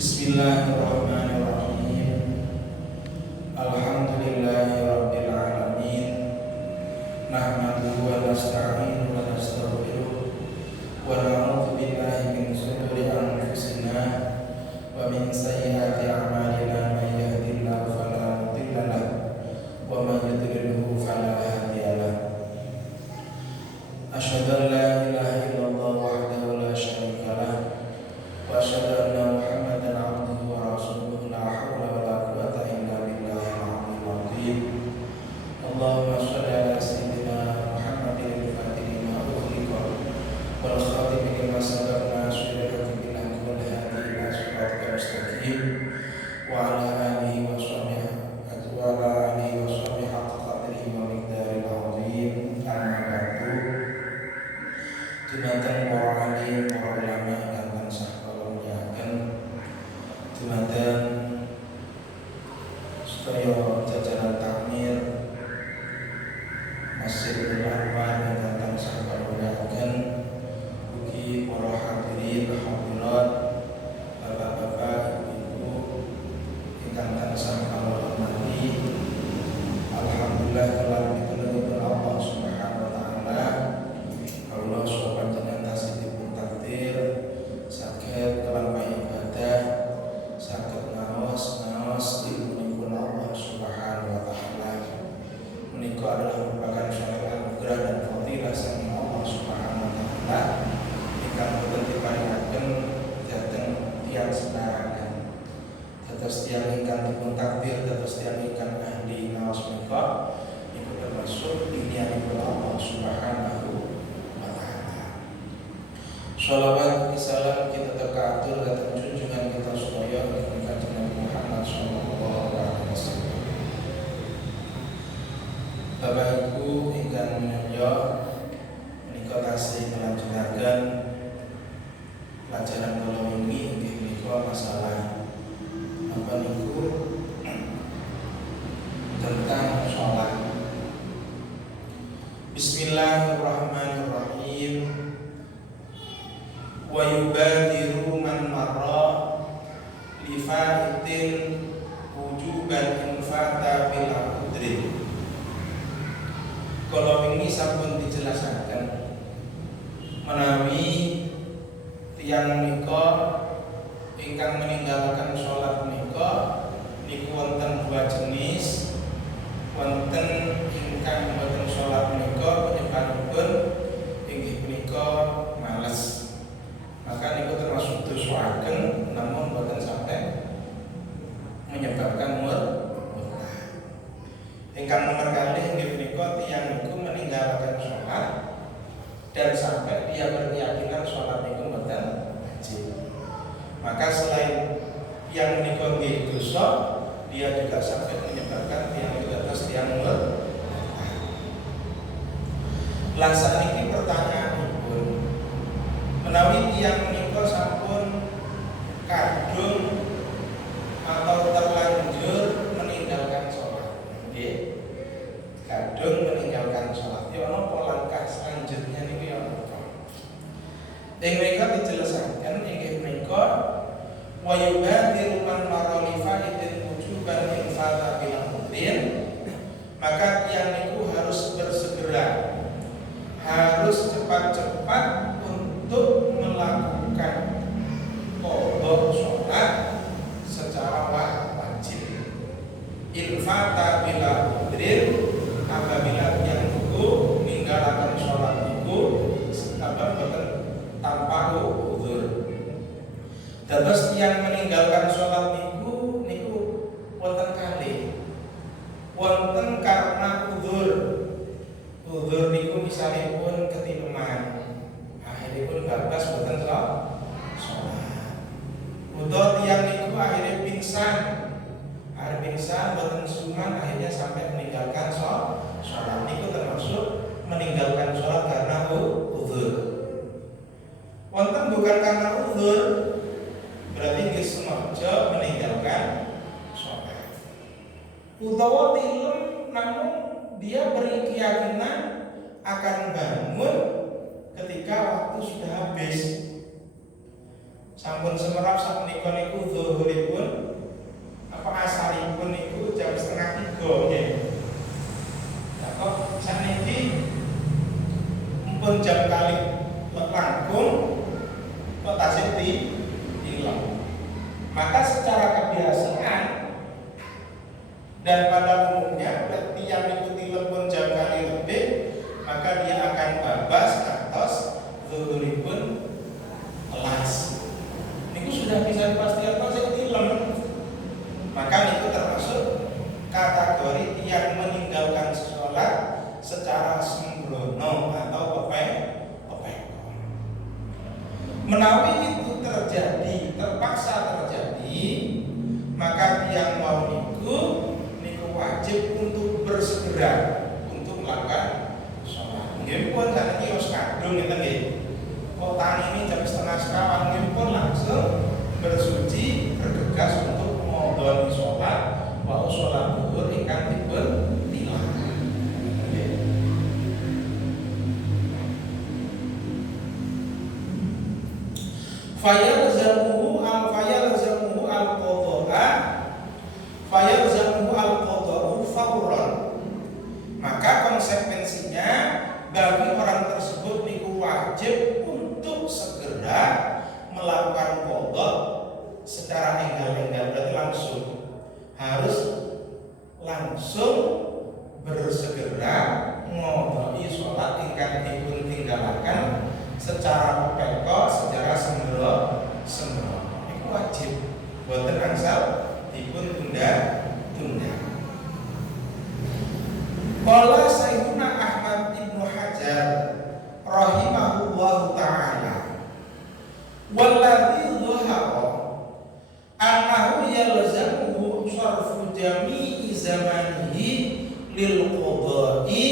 Bismillahirrahmanirrahim. Alhamdulillahirabbil alamin. Nahmaduhu wa nasta'inuhu wa nastaghfiruh wa na'udzu billahi min shururi anfusina wa min sayyiati a'malina. May yahdihillahu fala mudilla lahu wa may yudlilhu fala hadiya lahu. Asyhadu an la ilaha illallah wahdahu la syarika lahu wa asyhadu anna Muhammadan abduhu wa rasuluhu. La haula wa la quwwata illa billahil aliyyil azim. Allahumma shalli ala sayyidina Muhammadin al-fatih lima ughliqa wal khatim lima sabaqa nasiril haqqi bil haqqi wal hadi ila siratal mustaqim wa ala alihi wa sahbihi haqqa qadrihi wa miqdaril azim. Amma ba'du. Dumateng para alim, para ulama ingkang tansah kula mulyakaken, dumateng sedaya jajaran takmir Masjidil Anwar ingkang tansah kula mulyakaken, ugi para hadirin hadirat, bapak-bapak, ibu ingkang tansah kula hormati. Alhamdulillah kelan pituturipun Allah Subhanahu wa taala, Allah sopan jenengan tasih dipun takdir saged kelampahi ibadah, saged ngaos ilmunipun Allah Subhanahu wa taala. Menika adalah merupakan suatu anugerah dan fadilah saking Allah Subhanahu wa taala ingkang boten diparingaken dhateng tiyang sedarangan. Dados tiyang ingkang dipun takdir, dados tiyang ingkang ahli ngaos menika niku termasuk pilihanipun Allah Subhanahu wa taala. Shalawat salam kita terkaatur dhateng junjungan kita sedaya Kanjeng Nabi Muhammad sallallahu alaihi wasallam. Bapak Ibu ingkang minulya, menika tasih melanjutaken pelajaran kula wingi inggih menika masalah apa niku tentang sholat. Bismillahirrahmanirrahim. Wa yubadiru man marra li fa'itin wujuban infata bil aqdri. Kalau ini sampun dijelasaken menawi tiyang menika ingkang meninggalkan sholat menika niku wonten dua jenis. Wonten ingkang boten sholat menika penyebabipun inggih punika males. Maka niku termasuk dosa ageng namun boten sampai menyebabkan murtad. Ingkang nomor kalih inggih punika tiyang niku meninggalkan sholat dan sampai dia berkeyakinan sholat niku boten wajib. Maka selain yang menika nggih dosa, dia juga sampai menyebabkan tiyang niku dados tiyang murtad. Lah sakniki pertanyaanipun, menawi tiyang menika sampun kadung atau terlanjur meninggalkan sholat, nggih, kadung meninggalkan sholat, ya napa langkah selanjutnya niku ya napa? Ing mrika dijelasaken inggih menika wa yubadiru man marali fa'idin wujuban infata bil mudin. Maka tiyang niku harus bersegera, harus cepat-cepat untuk melakukan qada sholat secara wajib. Infata bila mudin, apabila tiyang niku ninggalaken sholat niku tanpa udzur. Dados yang meninggalkan sholat niku wonten kalih. Wonten karena udzur. Udzur niku misalipun ketileman. Akhiripun bablas boten sholat. Utawa tiyang niku akhirnya pingsan. Akhirnya pingsan boten suman akhirnya sampai meninggalkan sholat. Niku termasuk meninggalkan sholat karena udzur. Wonten bukan karena udzur, berarti nggih sengaja meninggalkan sholat. Utawa tilem namun dia beri keyakinan akan bangun ketika waktu sudah habis. Sampun semerap sapunika niku zuhuripun asaripun niku jam 2:30 nggih. Lah kok sakniki mumpun jam kali langkung kok tasih hilang. Maka secara kebiasaan dan pada umumnya tiang ikuti lempun jam kali lebih, maka dia akan babas atas zuhuripun telas. Niku sudah bisa dipastikan kalau saya tilem. Maka niku termasuk kategori tiang meninggalkan sholat secara sembrono atau pepek. Menawi itu terjadi, terpaksa terjadi, maka tiang mau niku wajib untuk bersegera untuk melakukan sholat. Nggih pun sakniki wis kadung ngeten nggih. Kok tangi ini jam 3:30 nggih pun langsung bersuci bergegas untuk modhoni sholat wa sholat zuhur ingkang dipun tilang. Fayalzamuhu al-qadha fauran. Maka konsekuensinya bagi orang tersebut niku wajib untuk segera melakukan qadha secara enggal-enggal, berarti harus langsung bersegera ngodhoi sholat ingkang dipun tinggalaken secara pepeko, secara sembrono. Itu wajib. Boten angsal dipun tunda. Qala Sayyiduna Ahmad Ibnu Hajar rahimahullahu taala, walladzi dhahara annahu yalzamuhu sarfu jami'i zamanihi lil qada'i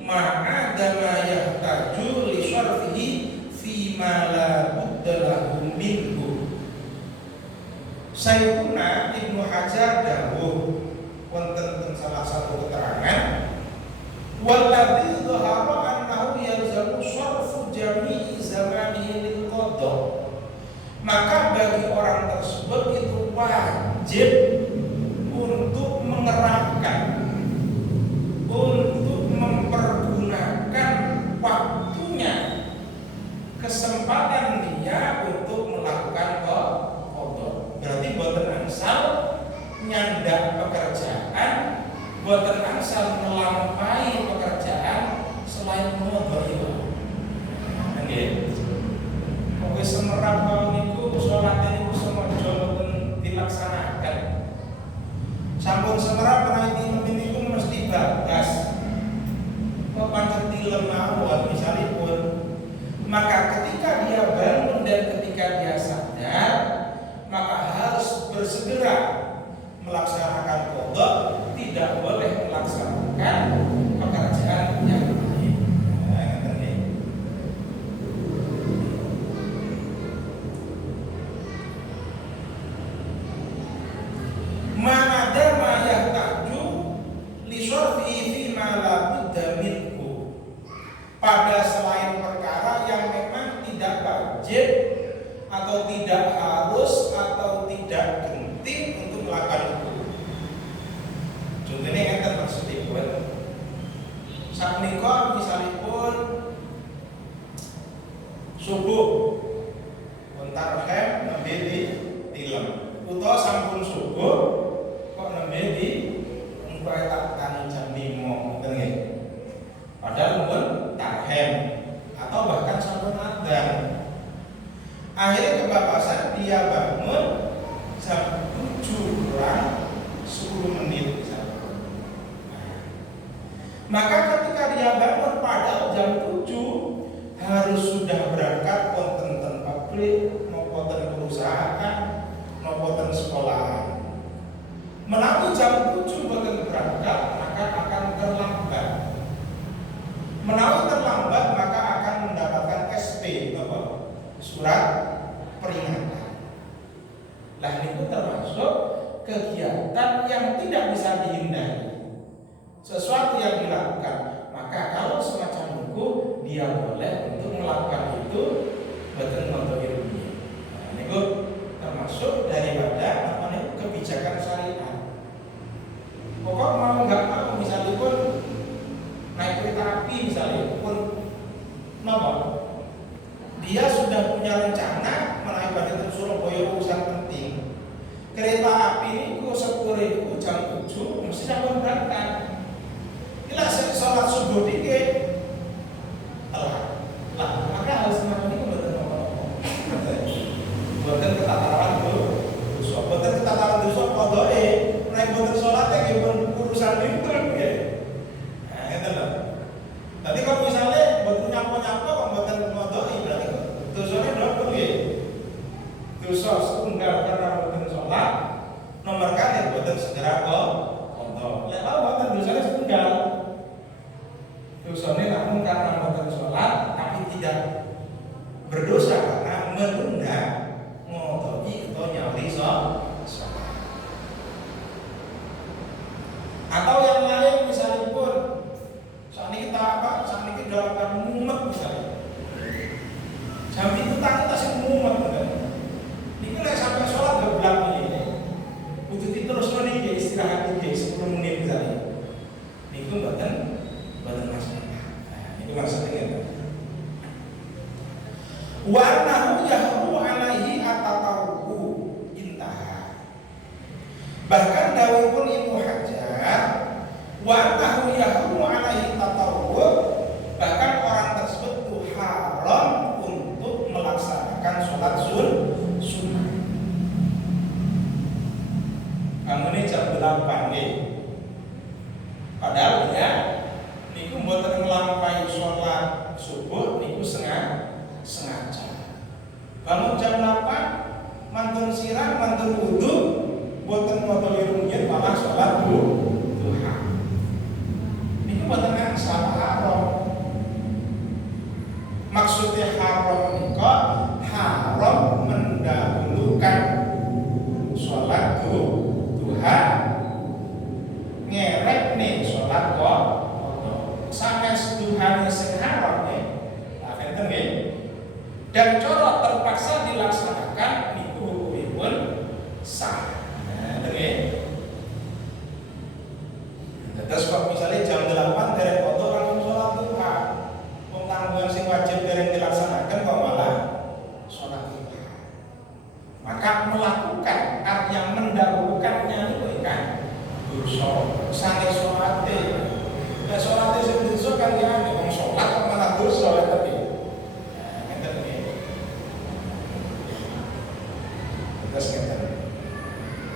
ma'adama yahtaju li syarfihi fi ma la budda lahu minhu. Sayyiduna Ibnu Hajar dawuh wonten salah satu keterangan, walladzi dhahara annahu yalzamu syarfu jami'i zamanihi lil qada. Maka bagi orang tersebut itu wajib untuk mengerahkan, untuk mempergunakan waktunya, kesempatan dia untuk melakukan qadha. Berarti boten angsal nyandak pekerjaan, boten angsal melampaui pekerjaan selain qadha. Nggih. Kok wis semerap niku salat niku semoga boten dilaksanakan. Sampun semerap menawi niku mesti babas. Kok pancen tilem mawon misalipun. Maka ketika dia bangun dan ketika dia sadar, maka harus bersegera melaksanakan qadha, tidak boleh melaksanakan pekerjaan yang lain. Ma'ada ma yahtaju li syarfi fi ma la budda minhu. Pada selain perkara yang memang tidak wajib atau tidak harus atau tidak penting untuk melakukan itu. Contohnya ngeten maksudipun, sakmenika misalipun subuh tarhem nembe di tilem, utawa sampun subuh kok nembe di engko tak tani jam 5 ngoten nggih. Padahal pun tarhem atau bahkan sampun adzan. Akhirnya kebablasan dia bangun jam 7 kurang 10 menit misalnya. Maka ketika dia bangun pada jam 7 harus sudah berangkat konten publik, mau konten perusahaan, mau konten sekolah. Menawi jam 7 boten berangkat maka akan terlambat. Menawi terlambat maka akan mendapatkan SP, surat peringatan. Lah ini termasuk kegiatan yang tidak bisa dihindari. Sesuatu yang dilakukan, maka kalau semacam itu dia boleh untuk melakukan itu boten ngono ilmu. Nah, niku termasuk daripada kebijakan syariat. Pokok mau nggak mau misalnya pun naik kereta api misalnya pun nopo dia sudah punya rencana menaik Bandung Surabaya urusan penting. Kereta api ini ku 10.000 jam 7 mesti sampun berangkat. Ila sholat subuh dikit telat. Lah maka harus semacam ini mboten nopo-nopo. Mboten ketataran dulu. Mboten ketataran dosa podoke nek mboten salat nggih pun urusan pinter nggih. Nah, ngeten lho. Tadi kalau misalnya mboten nyapa-nyapa kok mboten podoke berarti dosane double nggih. Dosa setunggal karena mboten salat, nomor kali mboten segera kok podo. Lek mboten dosane setunggal. Dosane namun karena mboten salat tapi tidak berdosa karena menunda ngodoki atau nyali sholat. Atau yang lain misalnya pun saat ini kita dalam mumet misalnya jam itu tak kita sih mumet kan ini kan sampai sholat geblak ini butuh terus nih istirahat 10 menit misalnya ini itu badan masalah. Nah, itu maksudnya kan warnahu yahru alaihi atatawu intaha. Bahkan dawuhipun Ibnu Hajar warnahu yahru alaihi tatawu, bahkan orang tersebut itu haram untuk melaksanakan sholat sunnah. Kamu ini jam 8 nih. Padahal ya niku mboten nglampahi sholat subuh niku sengaja. Bangun jam 8 mantun sirah, mantun wudu, mboten moto rumiyin malah sholat duha. Niku mboten salah haram. Maksudnya haram nika haram mendahulukan sholat duha, ngerek nih sholat kok sampai seduhane sing haram nih. Lah enten nggih. Dan cara terpaksa dilaksanakan niku hukumipun sah. Nah, nggih. Terus kok misalnya jam 8 derek foto langsung sholat duha. Wong tanggungan sing wajib dereng dilaksanakan kok malah sholat duha. Maka melakukan yang mendahulukannya itu kan dosa. Sange sholate. Lah sholate sing dosa kan ya wong sholat kok malah dosa tapi.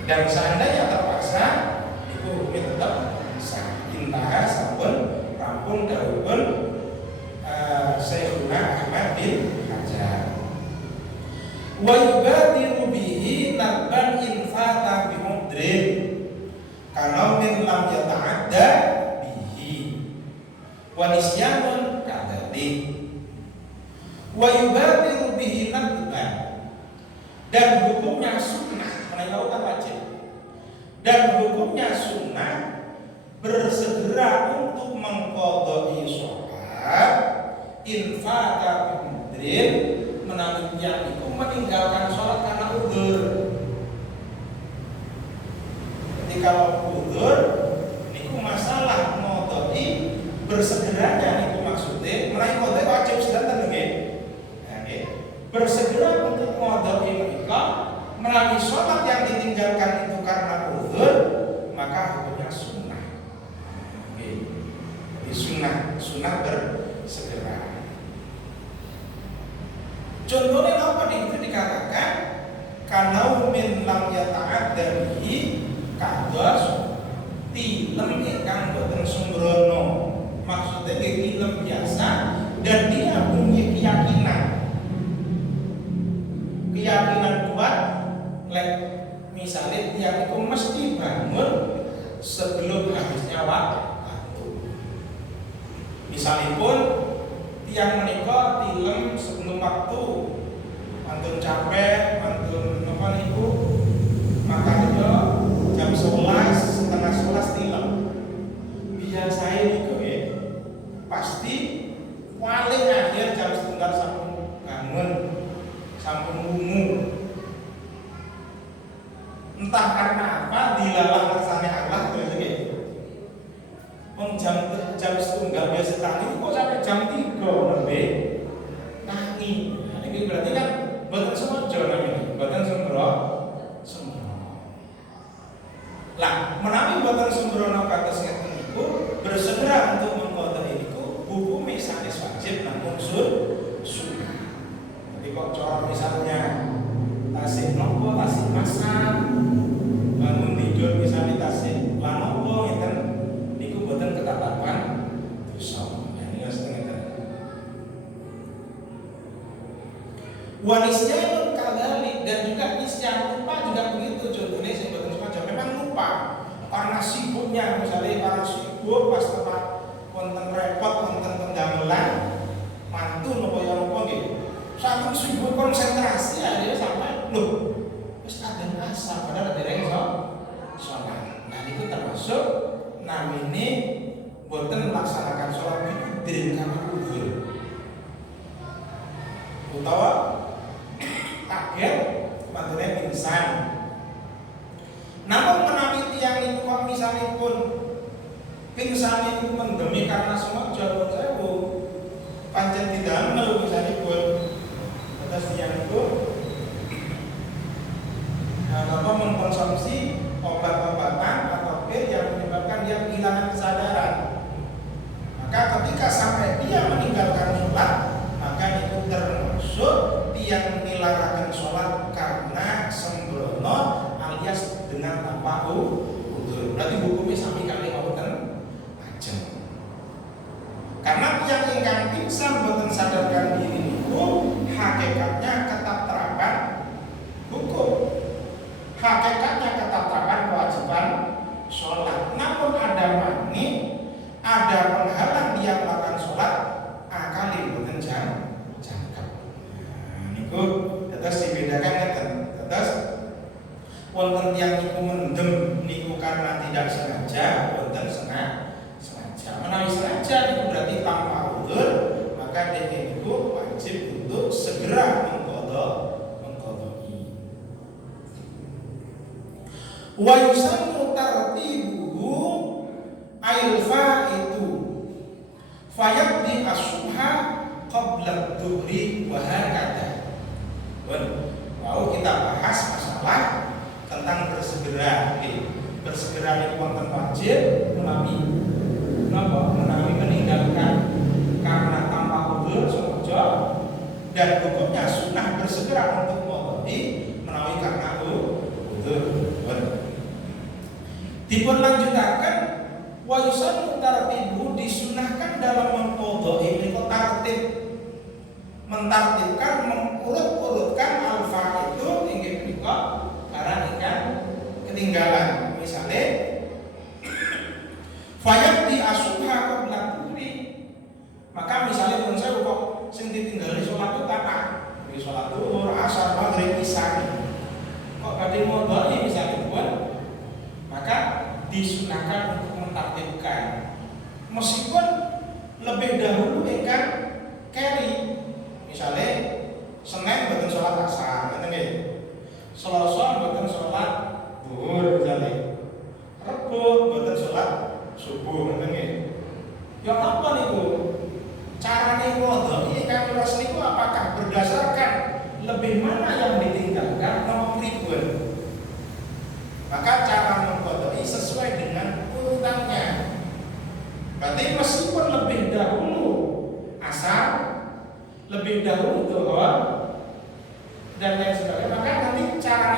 Dan seandainya terpaksa itu hukumnya tetap sah. Intaha sampun rampung dawuhipun Syekhuna Ahmad bin Hajar. Wa yubadiru bihi nadban infata bi mudrin kana min lam yata'adda bihi wa nisyanun kadalik. Wa yubadiru bihi nadban, dan hukumnya sunnah melakukan wajib, dan hukumnya sunnah bersegera untuk mengqadai sholat infaka bimudrin menawi yang itu meninggalkan sholat karena udzur. Jadi kalau udzur niku masalah qadai bersegeranya niku maksudnya menawi qadai wajib sedanten nggih. Nggih. Bersegera untuk qadai menika melalui sholat yang ditinggalkan itu karena udzur, maka hukumnya sunnah. Jadi sunnah bersegera. Contohnya apa itu dikatakan yaumin lam yata'adda bihi kados tilem ingkang boten sembrono. Maksudnya tilem biasa dan dia punya keyakinan kuat, misalnya yang itu mesti bangun sebelum habisnya waktu. Misalnya pun tiang menikah tilem sebelum waktu, mantun capek, mantun apa niku, maka itu jam 11, setengah 11 tilem. Biasanya niku pasti paling akhir jam 1 sampun bangun, sampun wungu. Entah karena apa dilalah kersane Allah gitu. Wong jam 1 biasa tangi kok sampai jam 3 lebih tangi. Nah, ini berarti kan boten sengaja namanya, boten sembrono. Lah, menawi boten sembrono kados ngeten niku bersegera untuk mengqadha niku hukum sanes wajib namun sunnah. Jadi kok cara misalnya tasih nopo, tasih masak, bangun tidur misalnya tasih lan nopo ngeten niku boten ketatapan dosa. Ini setengah. Wanisnya kadalik dan juga nisya lupa juga begitu. Contohnya sing boten sengaja memang lupa karena sibuknya, misalnya karena sibuk pas tempat konten repot, konten pendamelan mantu nopo yang nopo gitu. Saking sibuk konsentrasi aja sampai loh wis kadang asa padahal dereng sholat. Nah itu termasuk namine boten melaksanakan sholat itu dereng karena udzur utawa kaget mantune pingsan. Namun menawi tiyang itu kok misalnya pun pingsan itu mendemi karena sengaja sewu pancen tidak melu misalnya pun atas tiyang itu mengkonsumsi obat-obatan atau pil yang menyebabkan dia kehilangan kesadaran. Maka ketika sampai dia meninggalkan sholat, maka itu termasuk yang menilarakan sholat karena sembrono alias dengan tanpa udzur. Berarti hukumnya sami kali wonten ajeng. Karena yang ingkang pingsan boten sadarkan diri itu hakikatnya ketatapan hukum. Hakikatnya ketatapan kewajiban sholat. Namun ada mani, ada penghalang dia melakukan sholat, akali boten jangkep. Niku terus dibedakan ngeten. Terus wonten tiyang niku mendem niku karena tidak sengaja, wonten sengaja. Menawi sengaja niku berarti tanpa udzur, maka dene niku wajib untuk segera mengqadha. Wa yusannu tartibuhu ailfa itu fayabdi as-subha qabla ad-dhuhri wa hakadha. Mau kita bahas masalah tentang bersegera. Bersegera ini wonten wajib menawi meninggalkan karena tanpa udzur sengaja, dan hukumnya sunnah bersegera untuk mengqadhi menawi karena udzur. Dipun lanjutaken wa yusannu tartibu disunahkan dalam mengqadha menika tartib, mentartibkan, mengurut-urutkan alfa itu inggih menika barang ingkang ketinggalan. Misale fayabdi asubha qabla dhuhri, maka misalnya pun saya kok sing ditinggali sholat itu kata iki sholat zuhur, asar, maghrib, isya kok badhe modali misalnya pun, maka disunahkan untuk mentartibkan meskipun lebih dahulu ingkang keri. Misalnya Senin boten sholat asar, ngoten nggih. Selasa boten sholat zuhur misalnya. Rebo boten sholat subuh, ngoten nggih. Ya apa niku? Carane ngodho ingkang leres niku apakah berdasarkan lebih mana yang ditinggalkan nomor pripun? Maka cara mengqadha sesuai dengan urutannya. Berarti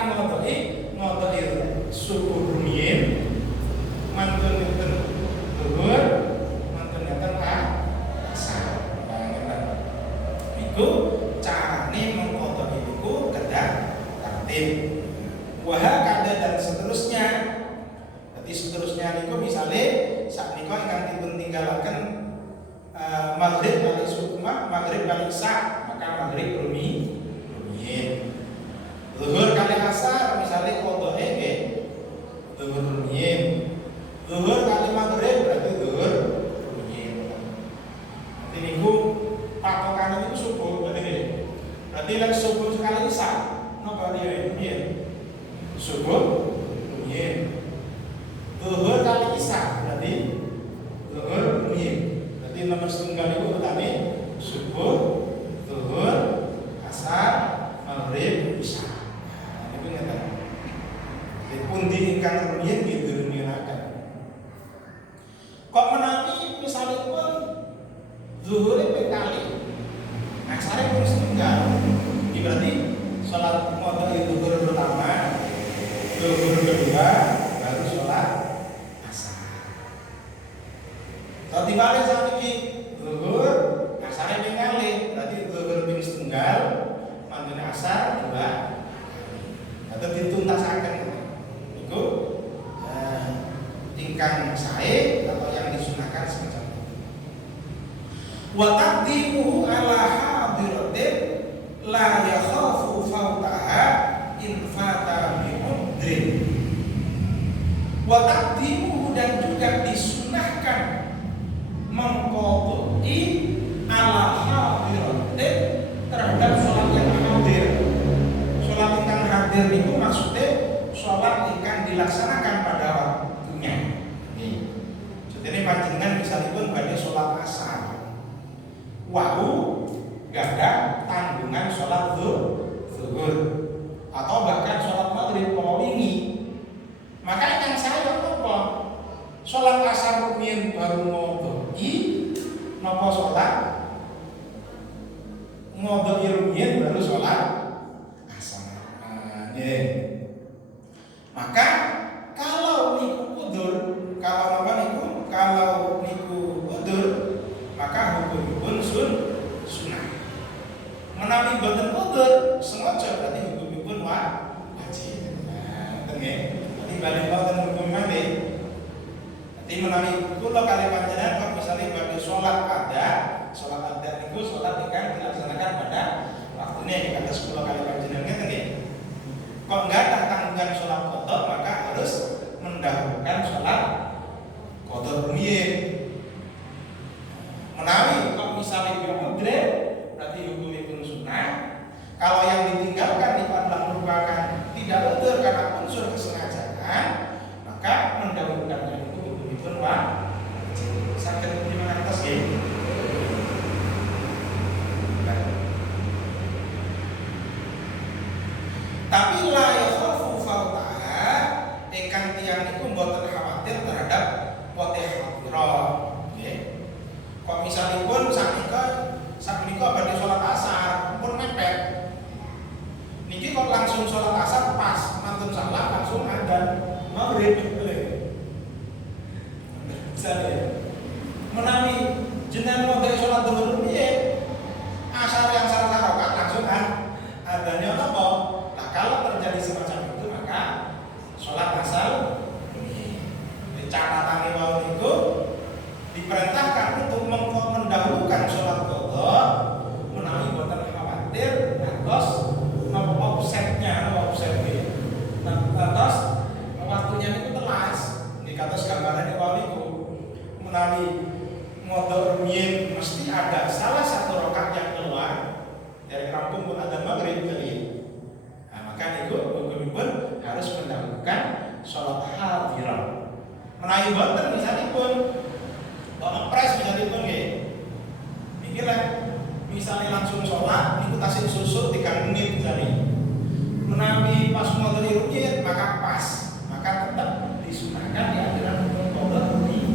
carane ngodoi subuh rumiyin mantun ngeten dhuwur mantun ngeten asar. Iku carane mengkodoi niku kedah tertib. Wah kada dan seterusnya. Jadi seterusnya niku misale sak nika ingkang dipun tinggalaken maghrib kali subuh maghrib kali isya maka maghrib rumiyin. Zuhur kali asar misale qodhoe nggih zuhur rumiyin. Zuhur kali maghrib berarti zuhur rumiyin. Nanti niku patokan niku subuh berarti nggih. Berarti lek subuh kali isya napa rumiyin? Subuh rumiyin. Zuhur kali isya berarti zuhur rumiyin. Berarti nomor setunggal itu utame subuh, zuhur, asar, maghrib, isya. Nah, niku ngeten. Pundi ingkang rumiyin dituruniraken. Kok menawi misalipun zuhure ping kali, asare pun setunggal. Iki berarti salat qodha zuhur pertama, zuhur kedua, baru salat kalau dibalik saat ini zuhur, asar ping kali, berarti zuhur ping setunggal, mantune asar dua kali. Atau dituntasaken itu ingkang sae atau yang disunahkan semacam itu. Wa taqdimuhu ala hadiratin la yakhafu fautaha in fata bi udrin. Wa taqdimuhu dan juga disunahkan mengqodhi ala hadiratin terhadap sholat yang hadir. Sholat yang hadir itu maksudnya sholat yang dilaksanakan pada waktunya. Jadi panjenengan misalipun badhe sholat asar, wau gadah tanggungan sholat zuhur atau bahkan sholat maghrib wingi. Maka yang saya apa? Sholat asar rumiyin baru ngodoi, napa sholat ngodoi rumiyin baru sholat asar. Maka kalau niku udur, kalau niku udur, maka hukumipun sunnah. Menawi boten udur, sengaja berarti hukumipun wajib. Nggih. Berarti bali boten hukum malih. Jadi menawi kula kali panjenengan kok misalnya badhe sholat ada niku sholat ingkang dilaksanakan pada waktunya yang kata 10 kali panjenengan ngeten nggih. Kok enggak ada tanggungan sholat qadha maka harus mendahulukan sholat qadha rumiyin. Menawi kok misalnya bi'udre berarti hukumipun sunnah. Kalau yang ditinggalkan itu adalah merupakan tidak udzur karena unsur kesengajaan, maka mendahulukannya pun wajib. Saged gimana atas nggih? Tapi la yakhafu fautaha ingkang tiyang niku mboten khawatir terhadap pote hadira. Nggih. Kok misalipun sakmenika badhe salat asar pun mepet. Niki kok langsung salat asar pas mantun salat langsung adzan maghrib. Menawi jenengan model sholat zuhur piye? Asar yang salah rakaat langsung adanya apa? Nah, kalau terjadi semacam itu maka sholat asar ini catatannya wau itu diperintahkan untuk mendahulukan sholat qadha menawi boten khawatir terus offsetnya terus waktunya itu telas di atas gambarannya wau itu menawi ngodho rumiyin mesti ada salah satu rakaat yang keluar dari rampung pun ada maghrib kali. Nah, maka itu hukumipun harus mendahulukan sholat hadirah. Menawi boten misalipun kok ngepres misalipun nggih. Niki lek misale langsung sholat niku tasih susuk 3 menit misalnya. Menawi pas ngodho rumiyin maka pas, maka tetap disunahkan ya dengan hukum qadha rumiyin.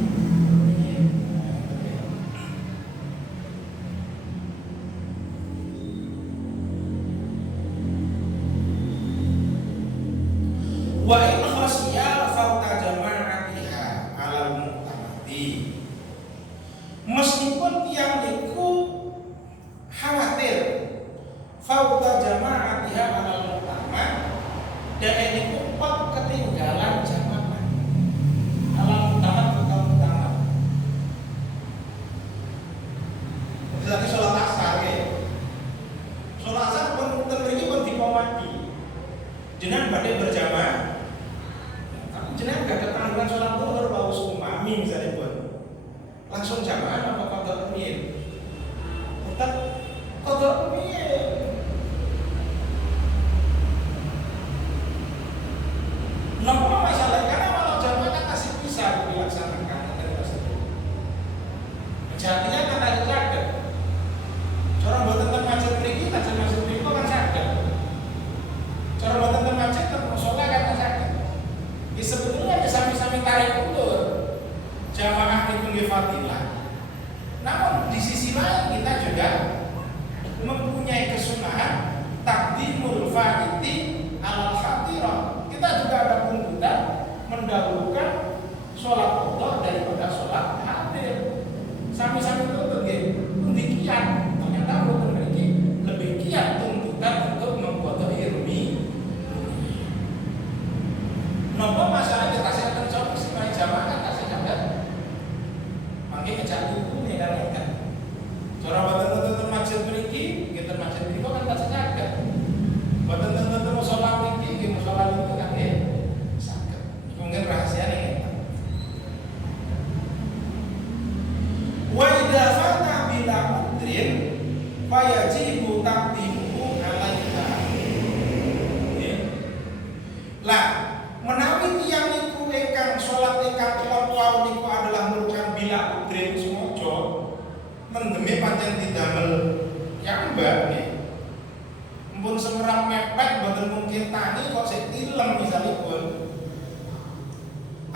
Wa in khasiya fauta jama'atiha alal muqtamati. Meskipun tiang niku khawatir fauta jama'atiha alal muqtamat, dhek niku kok ketinggalan jamaah alal muqtamat atau muqtamat. Misalnya sholat asar ya. Sholat asar pun mriki pun dikomati. Jenengan badhe berjamaah. Tapi jenengan gak ada tanggungan sholat zuhur paus umami misalnya pun. Langsung jamaah apa qadha piye? Tetap qadha piye? Napa masalah? Karena kalau jamaah kan masih bisa dilaksanakan dari tersebut. Jadinya kan ada caket. Cara mboten teng masjid mriki, tajam masjid mriki kan caket. Cara mboten teng masjid teng musala kan caket. Ya sebetulnya ya sami-sami tarik ulur. Jamaah itu nggih fadilah. Namun di sisi lain kita juga mempunyai kesunahan taqdimul faiti alal khatirah. Kita juga ada tuntutan mendahulukan sholat qadha daripada sholat hadir. Sami-sami tuntut nggih, pundi kiat. Ternyata mboten mriki lebih kiat tuntutan untuk mengqadha'i rumi. Napa masalah kita tasih ten istimewa jamaah kan tasih caket. Mangke ngejak kuku nek kan. Cara mboten masjid mriki, nggih ten masjid mriki kan tasih caket. Mboten ten musala mriki, nggih musala niku kan nggih saged. Mungkin rahasiane ngeten. Wa idza fata bila udrin fayajibu taqdimuhu alaiha. Lah, menawi tiyang niku ingkang salat ingkang kelampau niku adalah merupakan bila udrin semojo mendemi pancen didamel yambak nggih. Mumpun semerap mepet mboten mungkin tani kok sik tilem misalipun.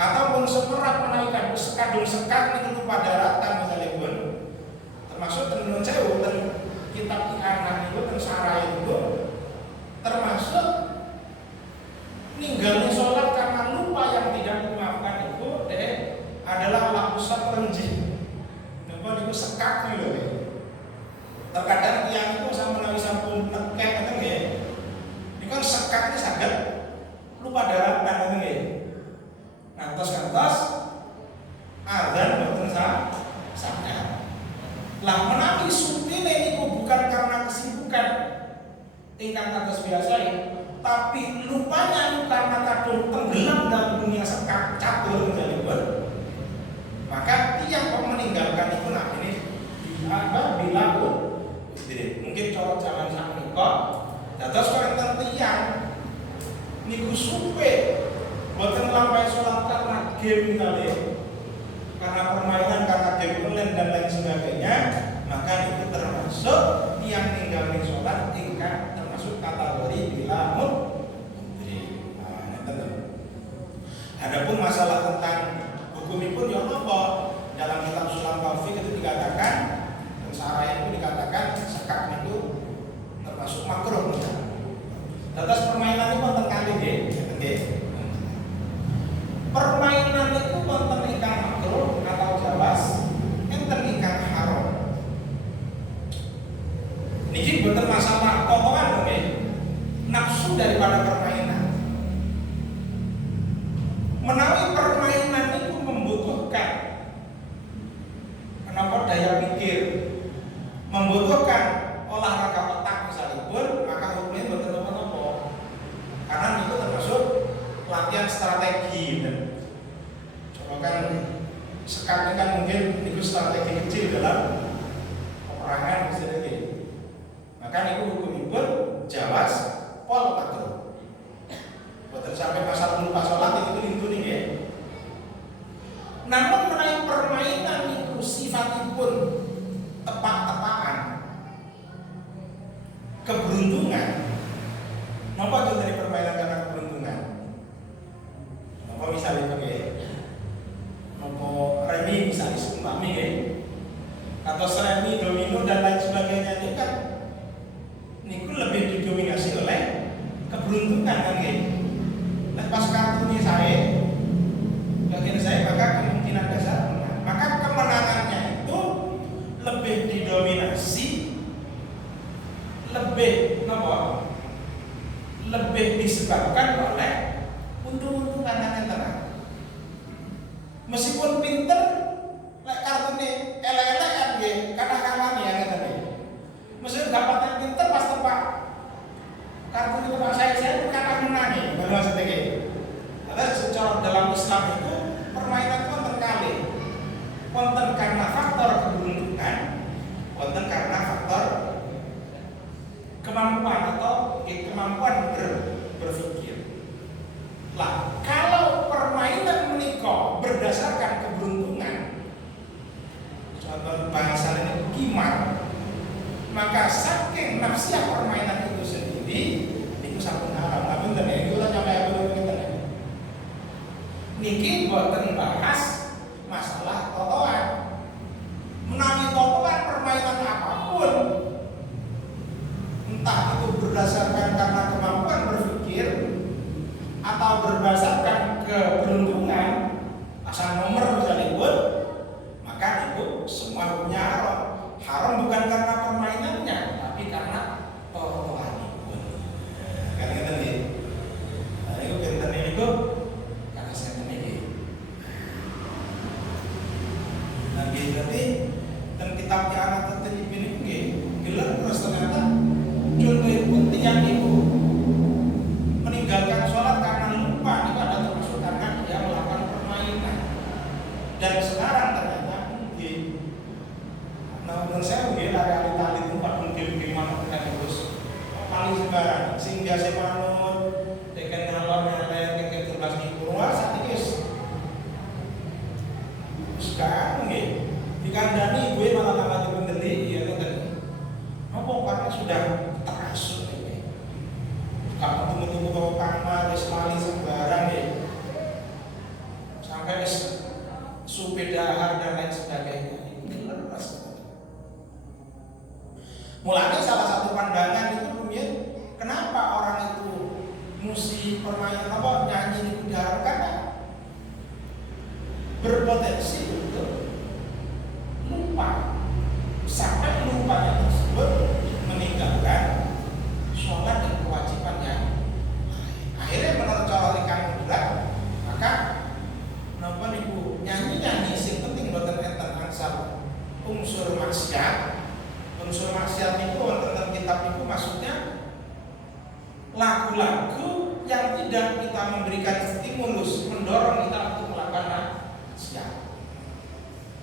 Ataupun semerap menaikkan kadung sekat niku lupa daratan misalipun. Termasuk tenun sewu ten kitab anak niku ten sarai niku termasuk ninggalnya sholat karena lupa yang tidak dimaafkan itu adalah lakusan renjih. Napa niku sekat niku lho. Terkadang tiyang itu sama menawi sampun nekek ngoten nggih. Niku kan sekatnya saged lupa daratan ngoten nggih. Ngantos-ngantos azan mboten sadar. Lah menawi supine niku bukan karena kesibukan ingkang kados biasa ya, tapi lupanya karena kadung tenggelam dalam dunia sekat catur misalipun, maka tiang kok meninggalkan itu nah ini bilaku mungkin cara jalan sakmenika dados wonten tiyang niku supe boten lampahi sholat karena game misalnya, karena permainan, karena game online dan lain sebagainya, maka itu termasuk yang ninggalin sholat ingkang termasuk kategori bila mudri. Adapun masalah tentang hukumipun ya apa? Dalam kitab Sulam Taufik itu dikatakan, dan sarai itu dikatakan sekat itu termasuk makruh. Dados permainan itu wonten kalih nggih. Permainan itu wonten ingkang makruh atau jawaz, enten ingkang haram. Niki boten masalah pokokan nggih. Nafsu daripada permainan. Menawi permainan itu membutuhkan menapa daya pikir, membutuhkan olahraga otak misalipun, maka hukumnya boten napa-napa. Karena itu termasuk latihan strategi. Coba kan sekarang kan mungkin itu strategi kecil dalam peperangan misalnya. Maka itu hukumipun jawaz pol makruh. Boten sampai pasal lupa sholat itu lintune nggih. Namun menawi permainan itu sifatipun tepak-tepakan, keberuntungan. Napa itu dari permainan karena keberuntungan? Napa misalnya nggih? Napa remi misalnya seumpami nggih? Atau remi, domino dan lain sebagainya ini kan niku lebih didominasi oleh keberuntungan kan nggih. Pas kartunya saya, bagian saya maka kemungkinan besar menang. Maka kemenangannya itu lebih didominasi, lebih disebabkan oleh untung-untungan yang tenang. Meskipun pinter, kartunya elek-elek kan kadang-kadang ya katanya. Meskipun dapatnya pinter pas tepat kartu itu pak saya kata menangi baru maksudnya gitu. Ada secara dalam Islam itu permainan itu terkali konten karena faktor keberuntungan, konten karena faktor kemampuan atau kemampuan berpikir. Lah kalau permainan menikah berdasarkan keberuntungan, contoh bahasa ini kimar, maka saking nafsiah permainan itu sendiri itu sampun haram. Tapi bener itu lah nyampe aku kita. Niki boten bahas masalah totoan. Menawi totoan permainan apapun, entah itu berdasarkan karena kemampuan berpikir atau berdasarkan keberuntungan, asal nomor sekalipun, maka itu semua hukumnya haram. Haram bukan karena permainannya, tapi karena totoan itu. Kan kita nih, itu kita nih itu karena saya ini. Nanti dan kitabnya anak tertentu ini gelar terus ternyata contoh penting yang ibu meninggalkan sholat karena lupa itu ada termasuk karena dia melakukan permainan. Dan sekarang ternyata menurut saya mungkin tali tempat mungkin gimana kan terus paling sembarang sing biasa manut dengan ngalor yang dengan tugas ibu saat ini sekarang dikandani gue malah tambah dibendeli ya kan apa karena sudah terasuk kamu tunggu-tunggu bawa kamar lali sembarang sampai supedahar dan lain sebagainya ini lepas. Mulanya salah satu pandangan itu kemudian kenapa orang itu musik permainan nyanyi itu diharamkan karena berpotensi untuk lupa sampai lupanya tersebut meninggalkan sholat dan kewajibannya. Akhirnya menurut cara ikan berat maka napa niku nyanyi sing penting boten enten angsal unsur maksiat. Unsur maksiat itu tentang kitab itu maksudnya lagu-lagu yang tidak kita memberikan stimulus mendorong kita untuk melakukan maksiat.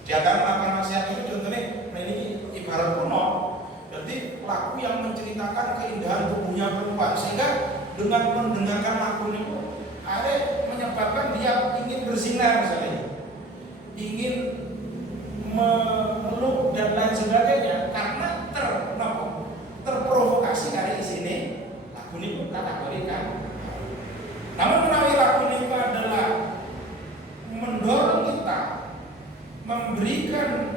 Di antara melakukan maksiat itu contohnya ini ibarat kuno, berarti lagu yang menceritakan keindahan tubuhnya perempuan sehingga dengan mendengarkan lagu itu ada menyebabkan dia ingin berzina misalnya, ingin meluk dan lain sebagainya karena terprovokasi dari sini lagu ini kategorikan. Namun menawi lagu ini adalah mendorong kita, memberikan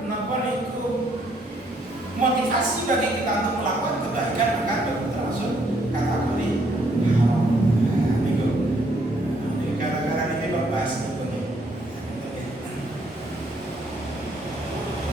motivasi bagi kita untuk melakukan kebaikan, maka